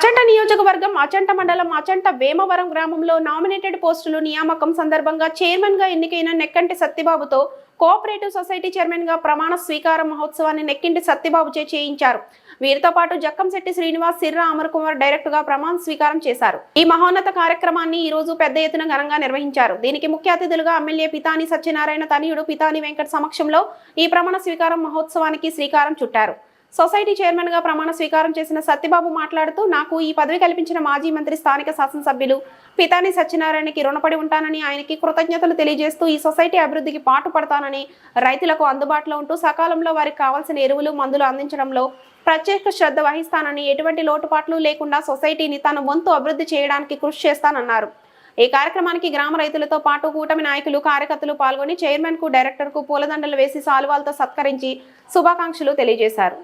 అచంట నియోజకవర్గం అచంట మండలం అచంట వేమవరం గ్రామంలో నామినేటెడ్ పోస్టులు నియామకం సందర్భంగా చైర్మన్గా ఎన్నికైన నెక్కంటి సత్యబాబుతో కోఆపరేటివ్ సొసైటీ చైర్మన్గా ప్రమాణ స్వీకార మహోత్సవాన్ని నెక్కింటి సత్యబాబుచే చేయించారు. వీరితో పాటు జక్కంశెట్టి శ్రీనివాస్ సిర్రా అమర్ కుమార్ డైరెక్ట్గా ప్రమాణ స్వీకారం చేశారు. ఈ మహోన్నత కార్యక్రమాన్ని ఈ రోజు పెద్ద ఎత్తున ఘనంగా నిర్వహించారు. దీనికి ముఖ్య అతిథులుగా ఎమ్మెల్యే పితాని సత్యనారాయణ తనయుడు పితాని వెంకట సమక్షంలో ఈ ప్రమాణ స్వీకారం మహోత్సవానికి శ్రీకారం చుట్టారు. సొసైటీ చైర్మన్గా ప్రమాణ స్వీకారం చేసిన సత్యబాబు మాట్లాడుతూ నాకు ఈ పదవి కల్పించిన మాజీ మంత్రి స్థానిక శాసనసభ్యులు పితాని సత్యనారాయణకి రుణపడి ఉంటానని ఆయనకి కృతజ్ఞతలు తెలియజేస్తూ ఈ సొసైటీ అభివృద్ధికి పాటుపడతానని రైతులకు అందుబాటులో ఉంటూ సకాలంలో వారికి కావాల్సిన ఎరువులు మందులు అందించడంలో ప్రత్యేక శ్రద్ధ వహిస్తానని ఎటువంటి లోటుపాట్లు లేకుండా సొసైటీని తన వంతు అభివృద్ధి చేయడానికి కృషి చేస్తానన్నారు. ఈ కార్యక్రమానికి గ్రామ రైతులతో పాటు కూటమి నాయకులు కార్యకర్తలు పాల్గొని చైర్మన్కు డైరెక్టర్కు పూలదండలు వేసి సాల్వాలతో సత్కరించి శుభాకాంక్షలు తెలియజేశారు.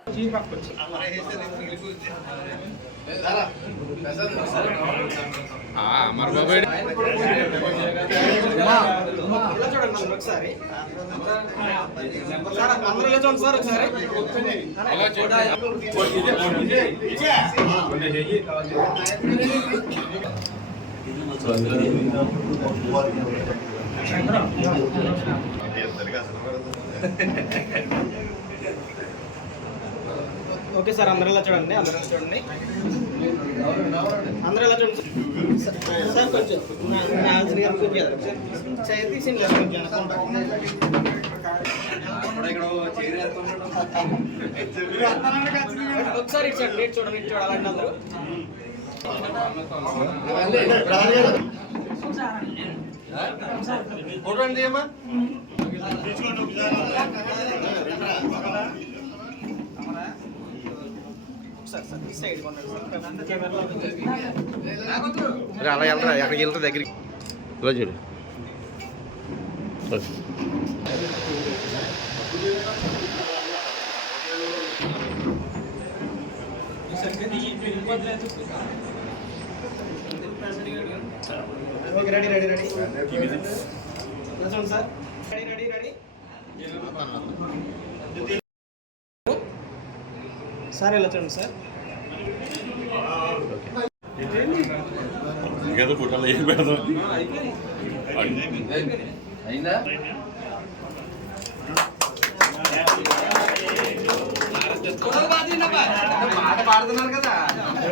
బాబాయ్ ఒకసారి చూడండి సార్ ఒకసారి ఓకే సార్ అందరూ ఇలా చూడండి అందరూ చూడండి అందరూ ఇలా చూడండి సార్. కొంచెం నాలుగు గారు కొంచెం ఎదురు. తీసింది ఒకసారి ఇచ్చాడు చూడండి చూడండి ఇటు చూడాలండి అందరూ అలా వెళ్తా ఎక్కడికి వెళ్తా దగ్గరికి. ఇలా చూడు. ఓకే రెడీ రెడీ రెడీ చూడండి sir. Ready ready ready sir ఇలా చూడండి సార్ ఇంకేదో పుట్టాలి ఏం పెడదాం పాట పాడుతున్నారు